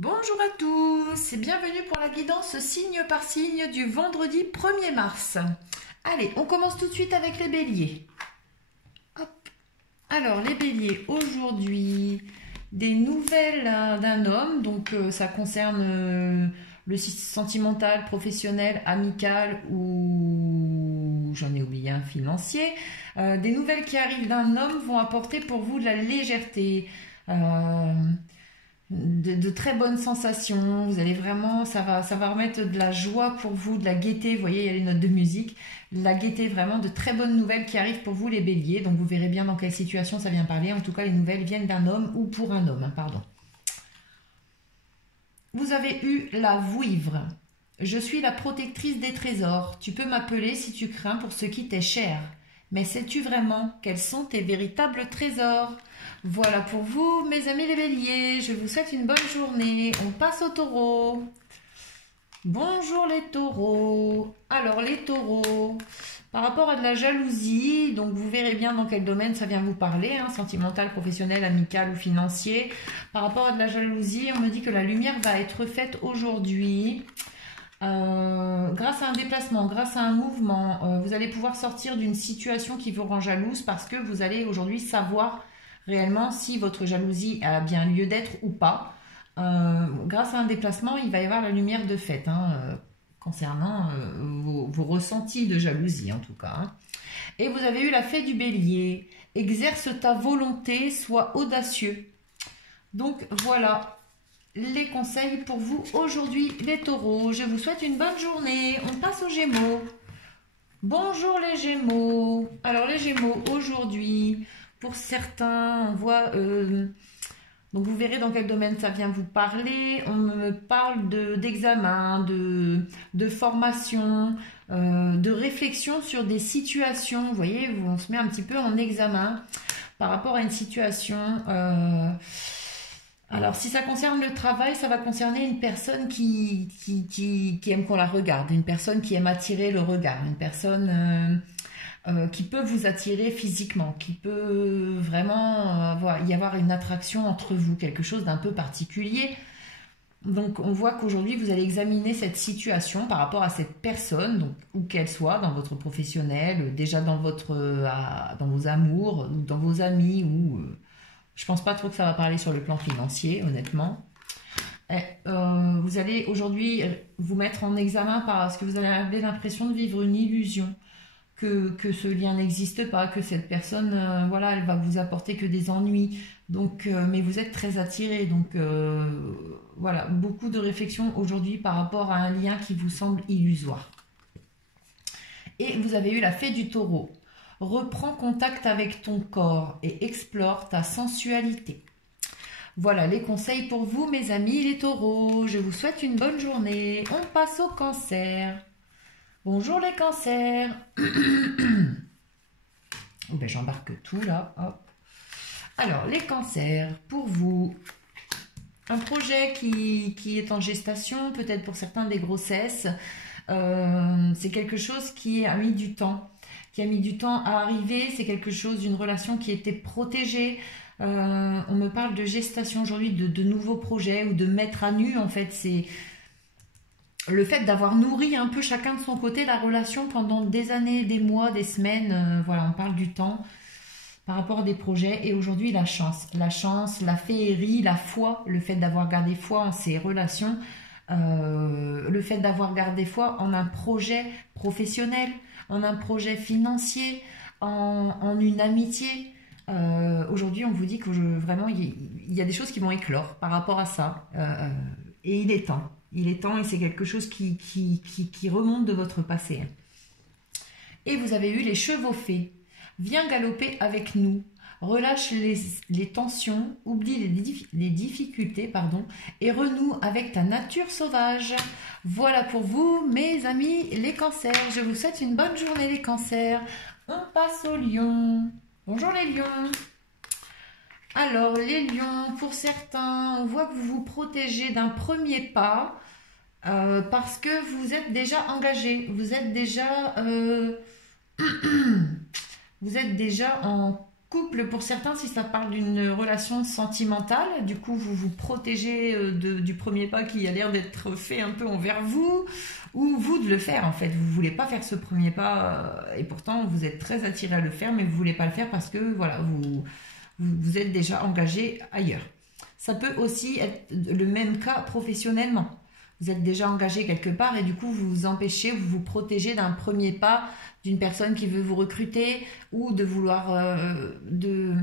Bonjour à tous et bienvenue pour la guidance signe par signe du vendredi 1er mars. Allez, on commence tout de suite avec les béliers. Hop. Alors, les béliers, aujourd'hui, des nouvelles d'un homme, donc ça concerne le sentimental, professionnel, amical ou, j'en ai oublié un, financier. Des nouvelles qui arrivent d'un homme vont apporter pour vous de la légèreté. De très bonnes sensations, vous allez vraiment, ça va remettre de la joie pour vous, de la gaieté, vous voyez, il y a les notes de musique, de la gaieté, vraiment de très bonnes nouvelles qui arrivent pour vous les béliers, donc vous verrez bien dans quelle situation ça vient parler, en tout cas les nouvelles viennent d'un homme ou pour un homme, pardon. Vous avez eu la vouivre, je suis la protectrice des trésors, tu peux m'appeler si tu crains pour ce qui t'est cher, mais sais-tu vraiment quels sont tes véritables trésors? Voilà pour vous, mes amis les béliers. Je vous souhaite une bonne journée. On passe aux taureaux. Bonjour les taureaux. Alors les taureaux, par rapport à de la jalousie, donc vous verrez bien dans quel domaine ça vient vous parler, sentimental, professionnel, amical ou financier. Par rapport à de la jalousie, on me dit que la lumière va être faite aujourd'hui. Grâce à un déplacement, grâce à un mouvement, vous allez pouvoir sortir d'une situation qui vous rend jalouse parce que vous allez aujourd'hui savoir réellement si votre jalousie a bien lieu d'être ou pas. Grâce à un déplacement, il va y avoir la lumière de fait concernant vos ressentis de jalousie en tout cas. Et vous avez eu la fée du bélier. Exerce ta volonté, sois audacieux. Donc voilà les conseils pour vous aujourd'hui les taureaux. Je vous souhaite une bonne journée. On passe aux gémeaux. Bonjour les gémeaux. Alors les gémeaux aujourd'hui, pour certains, on voit... donc vous verrez dans quel domaine ça vient vous parler. On me parle d'examen, de formation, de réflexion sur des situations. Vous voyez, on se met un petit peu en examen par rapport à une situation. Alors, si ça concerne le travail, ça va concerner une personne qui aime qu'on la regarde, une personne qui aime attirer le regard, une personne qui peut vous attirer physiquement, qui peut vraiment y avoir une attraction entre vous, quelque chose d'un peu particulier. Donc, on voit qu'aujourd'hui, vous allez examiner cette situation par rapport à cette personne, donc, où qu'elle soit, dans votre professionnel, déjà dans vos amours, ou dans vos amis, ou... je pense pas trop que ça va parler sur le plan financier, honnêtement. Vous allez aujourd'hui vous mettre en examen parce que vous allez avoir l'impression de vivre une illusion, que ce lien n'existe pas, que cette personne, voilà, elle va vous apporter que des ennuis. Donc, mais vous êtes très attiré. Donc, voilà, beaucoup de réflexion aujourd'hui par rapport à un lien qui vous semble illusoire. Et vous avez eu la fée du taureau. Reprends contact avec ton corps et explore ta sensualité. Voilà les conseils pour vous, mes amis les taureaux. Je vous souhaite une bonne journée. On passe au cancer. Bonjour les cancers. Oh ben, j'embarque tout là. Hop. Alors, les cancers, pour vous, un projet qui est en gestation, peut-être pour certains des grossesses. C'est quelque chose qui a mis du temps. Qui a mis du temps à arriver, c'est quelque chose, d'une relation qui était protégée. On me parle de gestation aujourd'hui, de nouveaux projets ou de mettre à nu, en fait, c'est le fait d'avoir nourri un peu chacun de son côté la relation pendant des années, des mois, des semaines. Voilà, on parle du temps par rapport à des projets. Et aujourd'hui, la chance, la féerie, la foi, le fait d'avoir gardé foi en ces relations, le fait d'avoir gardé foi en un projet professionnel, en un projet financier, en une amitié. Aujourd'hui, on vous dit que vraiment, il y a des choses qui vont éclore par rapport à ça. Et il est temps. Il est temps et c'est quelque chose qui remonte de votre passé. Et vous avez eu les chevaux fées. Viens galoper avec nous. Relâche les tensions, oublie les difficultés, et renoue avec ta nature sauvage. Voilà pour vous, mes amis, les cancers. Je vous souhaite une bonne journée, les cancers. On passe aux lions. Bonjour les lions. Alors, les lions, pour certains, on voit que vous vous protégez d'un premier pas parce que vous êtes déjà engagé. Vous êtes déjà en couple, pour certains, si ça parle d'une relation sentimentale, du coup, vous vous protégez du premier pas qui a l'air d'être fait un peu envers vous, ou vous de le faire, en fait. Vous voulez pas faire ce premier pas, et pourtant, vous êtes très attiré à le faire, mais vous voulez pas le faire parce que, voilà, vous êtes déjà engagé ailleurs. Ça peut aussi être le même cas professionnellement. Vous êtes déjà engagé quelque part et du coup, vous vous empêchez, vous vous protégez d'un premier pas d'une personne qui veut vous recruter ou de vouloir de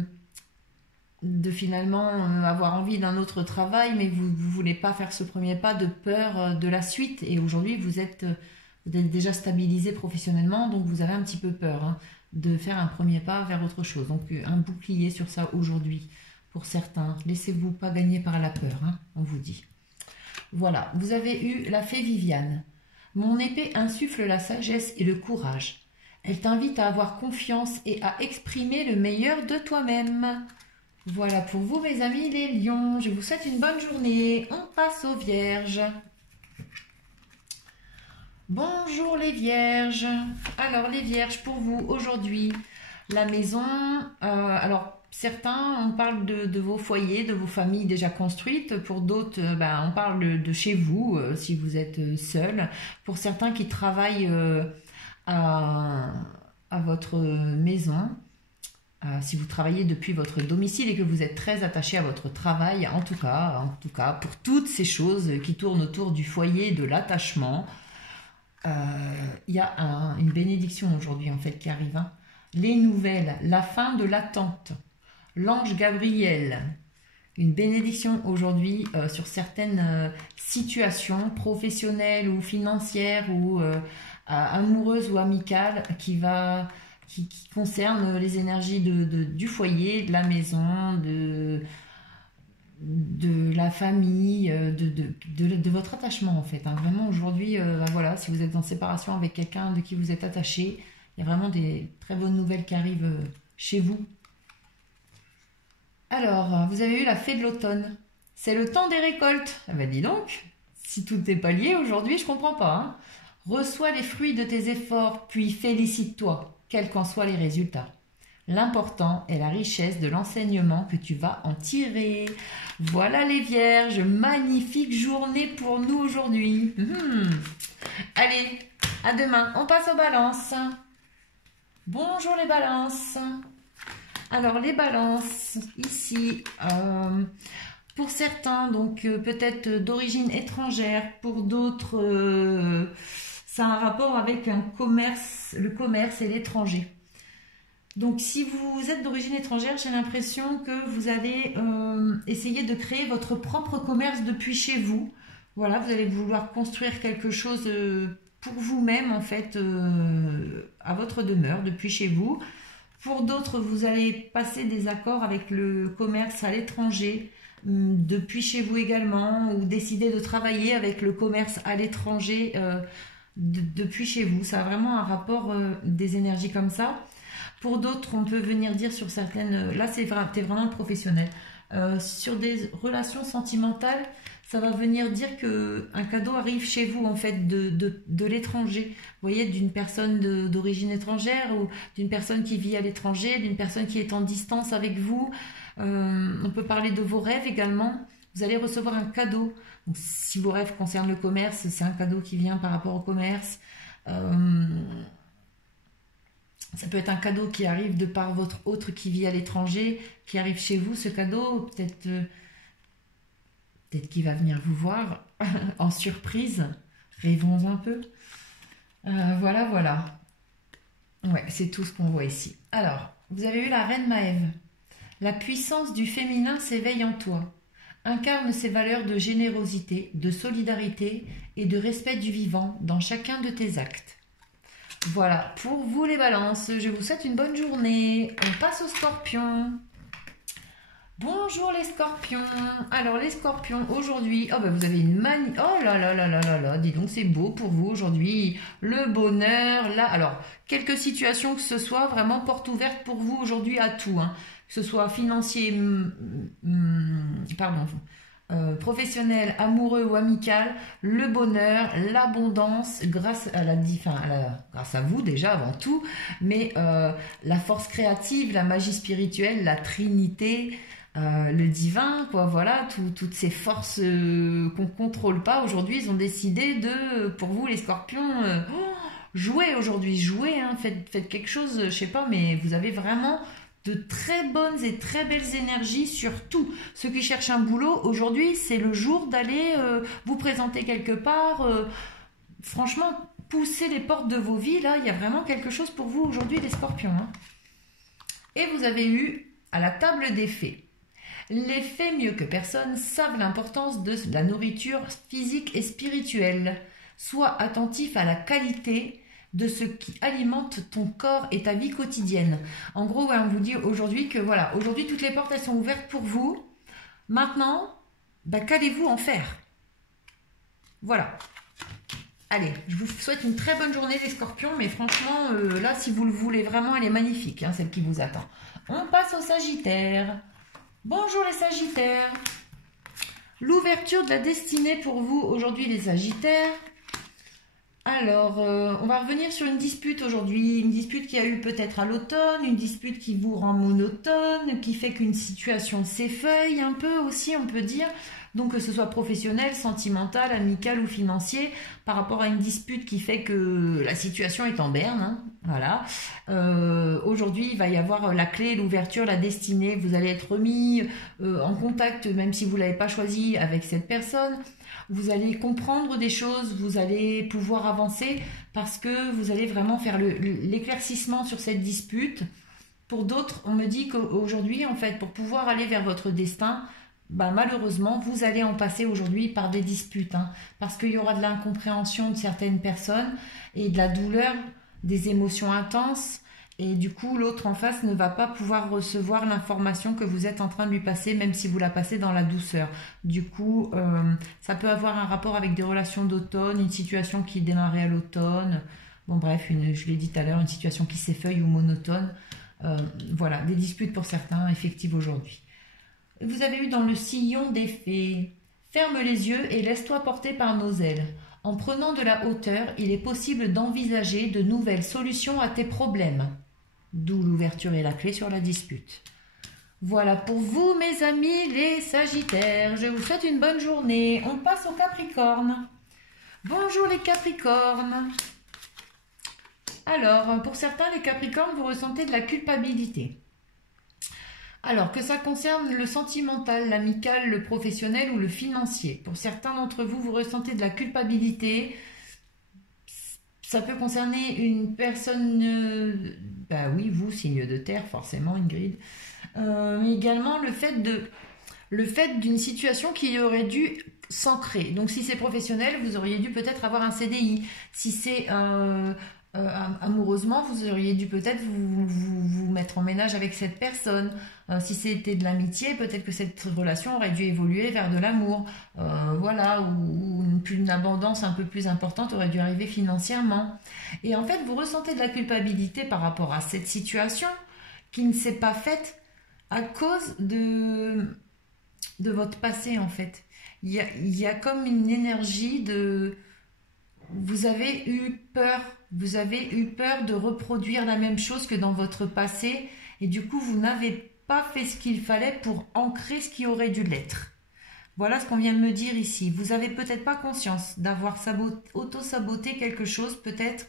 finalement avoir envie d'un autre travail, mais vous ne voulez pas faire ce premier pas de peur de la suite. Et aujourd'hui, vous êtes déjà stabilisé professionnellement, donc vous avez un petit peu peur hein, de faire un premier pas vers autre chose. Donc un bouclier sur ça aujourd'hui pour certains. Laissez-vous pas gagner par la peur, hein, on vous dit. Voilà, vous avez eu la fée Viviane. Mon épée insuffle la sagesse et le courage. Elle t'invite à avoir confiance et à exprimer le meilleur de toi-même. Voilà pour vous mes amis les lions. Je vous souhaite une bonne journée. On passe aux vierges. Bonjour les vierges. Alors les vierges pour vous aujourd'hui, la maison, alors certains on parle de vos foyers, de vos familles déjà construites, pour d'autres on parle de chez vous si vous êtes seul, pour certains qui travaillent à votre maison, si vous travaillez depuis votre domicile et que vous êtes très attaché à votre travail, en tout cas pour toutes ces choses qui tournent autour du foyer, de l'attachement, il y a une bénédiction aujourd'hui en fait qui arrive. Hein. Les nouvelles, la fin de l'attente, l'ange Gabriel, une bénédiction aujourd'hui sur certaines situations professionnelles ou financières ou amoureuses ou amicales qui concerne les énergies du foyer, de la maison, de la famille, de votre attachement en fait. Hein. Vraiment aujourd'hui, voilà, si vous êtes en séparation avec quelqu'un de qui vous êtes attaché, il y a vraiment des très bonnes nouvelles qui arrivent chez vous. Alors, vous avez eu la fée de l'automne. C'est le temps des récoltes. Ah ben dis donc, si tout n'est pas lié aujourd'hui, je comprends pas. Hein. Reçois les fruits de tes efforts, puis félicite-toi, quels qu'en soient les résultats. L'important est la richesse de l'enseignement que tu vas en tirer. Voilà les vierges, magnifique journée pour nous aujourd'hui. Allez, à demain, on passe aux balances. Bonjour les balances. Alors les balances, ici, pour certains, donc peut-être d'origine étrangère, pour d'autres, ça a un rapport avec le commerce et l'étranger. Donc si vous êtes d'origine étrangère, j'ai l'impression que vous allez essayer de créer votre propre commerce depuis chez vous. Voilà, vous allez vouloir construire quelque chose pour vous-même, en fait, à votre demeure, depuis chez vous. Pour d'autres, vous allez passer des accords avec le commerce à l'étranger, depuis chez vous également, ou décider de travailler avec le commerce à l'étranger depuis chez vous. Ça a vraiment un rapport des énergies comme ça. Pour d'autres, on peut venir dire sur certaines... Là, t'es vraiment le professionnel. Sur des relations sentimentales, ça va venir dire qu'un cadeau arrive chez vous, en fait, de l'étranger. Vous voyez, d'une personne d'origine étrangère ou d'une personne qui vit à l'étranger, d'une personne qui est en distance avec vous. On peut parler de vos rêves également. Vous allez recevoir un cadeau. Donc, si vos rêves concernent le commerce, c'est un cadeau qui vient par rapport au commerce. Ça peut être un cadeau qui arrive de par votre autre qui vit à l'étranger, qui arrive chez vous, ce cadeau, peut-être qu'il va venir vous voir en surprise. Rêvons un peu. Voilà, voilà. Ouais, c'est tout ce qu'on voit ici. Alors, vous avez eu la reine Maève. La puissance du féminin s'éveille en toi. Incarne ses valeurs de générosité, de solidarité et de respect du vivant dans chacun de tes actes. Voilà, pour vous les balances, je vous souhaite une bonne journée. On passe aux scorpions. Bonjour les scorpions. Alors les scorpions, aujourd'hui, oh ben vous avez une manie. Oh là là là là là là, dis donc c'est beau pour vous aujourd'hui. Le bonheur, là, alors, quelques situations que ce soit, vraiment porte ouverte pour vous aujourd'hui à tout. Hein. Que ce soit financier, professionnel, amoureux ou amical, le bonheur, l'abondance, grâce à vous déjà avant tout, mais la force créative, la magie spirituelle, la trinité, le divin, quoi, voilà, toutes ces forces qu'on contrôle pas. Aujourd'hui, ils ont décidé pour vous les scorpions, jouez aujourd'hui, jouez, hein, faites quelque chose, je sais pas, mais vous avez vraiment de très bonnes et très belles énergies sur tout. Ceux qui cherchent un boulot, aujourd'hui, c'est le jour d'aller vous présenter quelque part. Franchement, poussez les portes de vos vies, là, il y a vraiment quelque chose pour vous aujourd'hui, les scorpions. Hein. Et vous avez eu à la table des fées. Les fées, mieux que personne, savent l'importance de la nourriture physique et spirituelle. Sois attentif à la qualité de ce qui alimente ton corps et ta vie quotidienne. En gros, on vous dit aujourd'hui que voilà, aujourd'hui toutes les portes elles sont ouvertes pour vous. Maintenant, qu'allez-vous en faire? Voilà. Allez, je vous souhaite une très bonne journée les scorpions, mais franchement, là, si vous le voulez vraiment, elle est magnifique, hein, celle qui vous attend. On passe au Sagittaire. Bonjour les Sagittaires. L'ouverture de la destinée pour vous aujourd'hui les Sagittaires. Alors, on va revenir sur une dispute aujourd'hui, une dispute qui a eu peut-être à l'automne, une dispute qui vous rend monotone, qui fait qu'une situation s'effeuille un peu aussi, on peut dire. Donc que ce soit professionnel, sentimental, amical ou financier, par rapport à une dispute qui fait que la situation est en berne, hein, voilà. Aujourd'hui, il va y avoir la clé, l'ouverture, la destinée. Vous allez être remis en contact, même si vous ne l'avez pas choisi, avec cette personne. Vous allez comprendre des choses, vous allez pouvoir avancer parce que vous allez vraiment faire l'éclaircissement sur cette dispute. Pour d'autres, on me dit qu'aujourd'hui, en fait, pour pouvoir aller vers votre destin, malheureusement, vous allez en passer aujourd'hui par des disputes, hein, parce qu'il y aura de l'incompréhension de certaines personnes et de la douleur, des émotions intenses. Et du coup, l'autre en face ne va pas pouvoir recevoir l'information que vous êtes en train de lui passer, même si vous la passez dans la douceur. Du coup, ça peut avoir un rapport avec des relations d'automne, une situation qui démarrait à l'automne. Bon bref, je l'ai dit tout à l'heure, une situation qui s'effeuille ou monotone. Voilà, des disputes pour certains, effectives aujourd'hui. Vous avez eu dans le sillon des fées. Ferme les yeux et laisse-toi porter par nos ailes. En prenant de la hauteur, il est possible d'envisager de nouvelles solutions à tes problèmes. D'où l'ouverture et la clé sur la dispute. Voilà pour vous, mes amis, les Sagittaires. Je vous souhaite une bonne journée. On passe aux Capricornes. Bonjour les Capricornes. Alors, pour certains, les Capricornes, vous ressentez de la culpabilité. Alors, que ça concerne le sentimental, l'amical, le professionnel ou le financier. Pour certains d'entre vous, vous ressentez de la culpabilité. Ça peut concerner une personne, oui, vous, signe de terre, forcément, Ingrid. Mais également le fait d'une situation qui aurait dû s'ancrer. Donc, si c'est professionnel, vous auriez dû peut-être avoir un CDI. Si c'est amoureusement, vous auriez dû peut-être vous mettre en ménage avec cette personne. Si c'était de l'amitié, peut-être que cette relation aurait dû évoluer vers de l'amour. Voilà, ou une abondance un peu plus importante aurait dû arriver financièrement. Et en fait, vous ressentez de la culpabilité par rapport à cette situation qui ne s'est pas faite à cause de votre passé, en fait. Il y a comme une énergie de... Vous avez eu peur de reproduire la même chose que dans votre passé et du coup, vous n'avez pas fait ce qu'il fallait pour ancrer ce qui aurait dû l'être. Voilà ce qu'on vient de me dire ici. Vous n'avez peut-être pas conscience d'avoir auto-saboté quelque chose, peut-être,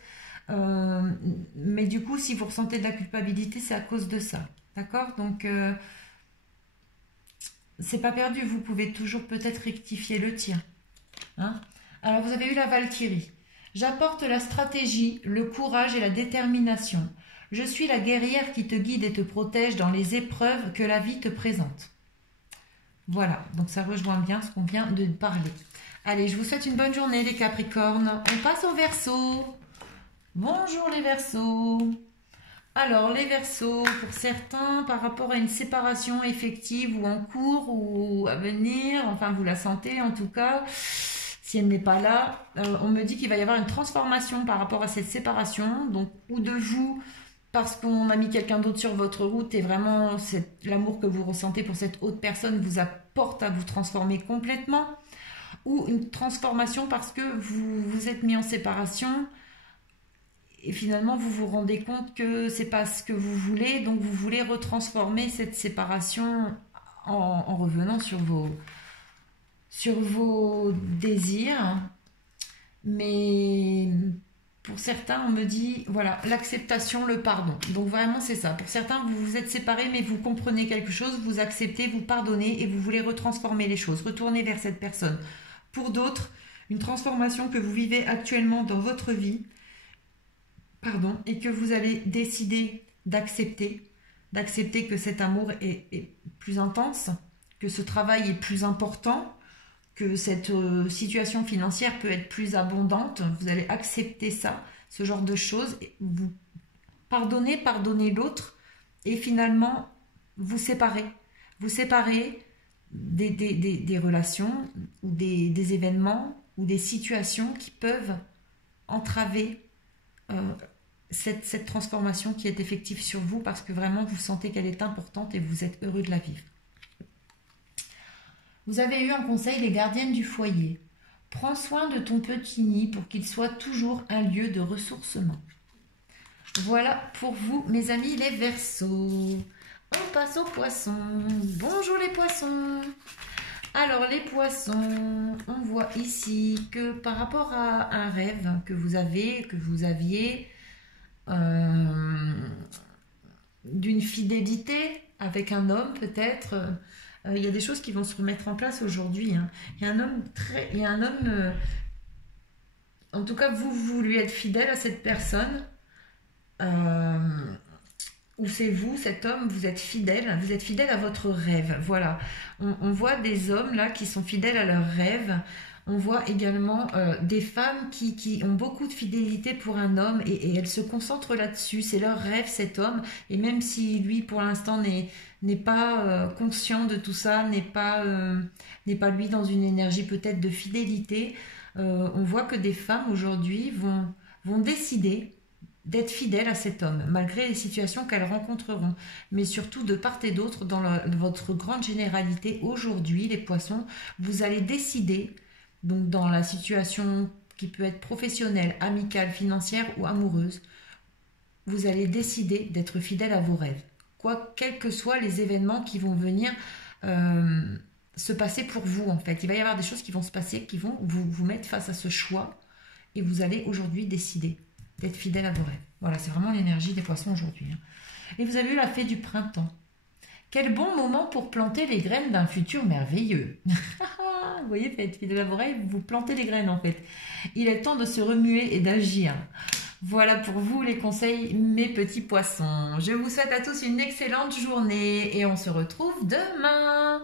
mais du coup, si vous ressentez de la culpabilité, c'est à cause de ça. D'accord? Donc, c'est pas perdu, vous pouvez toujours peut-être rectifier le tir. Hein? Alors, vous avez eu la Valkyrie. J'apporte la stratégie, le courage et la détermination. Je suis la guerrière qui te guide et te protège dans les épreuves que la vie te présente. Voilà, donc ça rejoint bien ce qu'on vient de parler. Allez, je vous souhaite une bonne journée les Capricornes. On passe aux Verseaux. Bonjour les Verseaux. Alors, les Verseaux, pour certains, par rapport à une séparation effective ou en cours ou à venir, enfin vous la sentez en tout cas, si elle n'est pas là, on me dit qu'il va y avoir une transformation par rapport à cette séparation, donc ou de vous parce qu'on a mis quelqu'un d'autre sur votre route et vraiment l'amour que vous ressentez pour cette autre personne vous apporte à vous transformer complètement, ou une transformation parce que vous vous êtes mis en séparation et finalement vous vous rendez compte que c'est pas ce que vous voulez, donc vous voulez retransformer cette séparation en revenant sur vos désirs. Mais pour certains, on me dit, voilà, l'acceptation, le pardon. Donc vraiment, c'est ça. Pour certains, vous vous êtes séparés, mais vous comprenez quelque chose, vous acceptez, vous pardonnez et vous voulez retransformer les choses, retourner vers cette personne. Pour d'autres, une transformation que vous vivez actuellement dans votre vie, et que vous allez décider d'accepter que cet amour est plus intense, que ce travail est plus important, que cette situation financière peut être plus abondante. Vous allez accepter ça, ce genre de choses, vous pardonnez l'autre et finalement vous séparez des relations ou des événements ou des situations qui peuvent entraver cette transformation qui est effective sur vous, parce que vraiment vous sentez qu'elle est importante et vous êtes heureux de la vivre. Vous avez eu un conseil, les gardiennes du foyer. Prends soin de ton petit nid pour qu'il soit toujours un lieu de ressourcement. Voilà pour vous, mes amis les Verseaux. On passe aux poissons. Bonjour les poissons. Alors les poissons, on voit ici que par rapport à un rêve que vous aviez, d'une fidélité avec un homme peut-être, il y a des choses qui vont se remettre en place aujourd'hui. Hein. Il y a un homme, en tout cas vous lui êtes fidèle à cette personne, ou c'est vous, cet homme, vous êtes fidèle à votre rêve. Voilà, on voit des hommes là qui sont fidèles à leur rêve. On voit également des femmes qui ont beaucoup de fidélité pour un homme et elles se concentrent là-dessus. C'est leur rêve, cet homme. Et même si lui, pour l'instant, n'est pas conscient de tout ça, n'est pas lui dans une énergie peut-être de fidélité, on voit que des femmes aujourd'hui vont décider d'être fidèles à cet homme, malgré les situations qu'elles rencontreront. Mais surtout, de part et d'autre, dans votre grande généralité, aujourd'hui, les poissons, vous allez décider, donc dans la situation qui peut être professionnelle, amicale, financière ou amoureuse, vous allez décider d'être fidèle à vos rêves. Quels que soient les événements qui vont venir se passer pour vous, en fait. Il va y avoir des choses qui vont se passer, qui vont vous mettre face à ce choix, et vous allez aujourd'hui décider d'être fidèle à vos rêves. Voilà, c'est vraiment l'énergie des poissons aujourd'hui. Hein. Et vous avez eu la fée du printemps. Quel bon moment pour planter les graines d'un futur merveilleux. Vous voyez, faites fidèle à vos rêves, vous plantez les graines en fait. Il est temps de se remuer et d'agir. Voilà pour vous les conseils, mes petits poissons. Je vous souhaite à tous une excellente journée et on se retrouve demain.